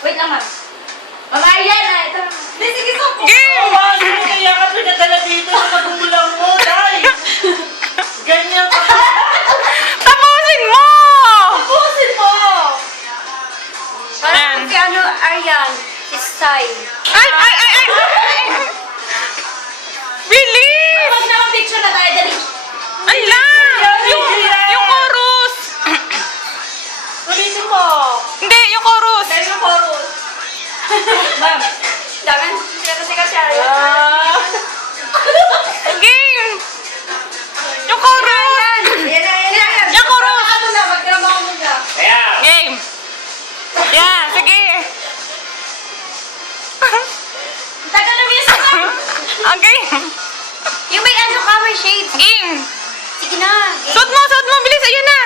Wait lang, ma'am. Mama, yan na. Ito. Hindi, sige, so po. Oh, bakit mo kaya ka pinadala dito sa magulang mo, Day? Ganyan ka. Tapusin mo! Tapusin mo! Ayan. Parang si ano, Aryan. Si Sai. Ay! Bilis! Huwag na mag-picture na tayo, dali. Ala! Yung chorus! Ulitin mo. Hindi, yung chorus! Dali mo chorus. Ma'am, dami siya si Aryan. Game! Yung chorus! Yan na. Yung chorus! Ano na, magtrabaho mo na. Ayan. Game! Yan, sige! Tagal na music. Okay! Yung may ano ka, may shades. Game! Sige na. Suot mo! Bilis! Ayun na!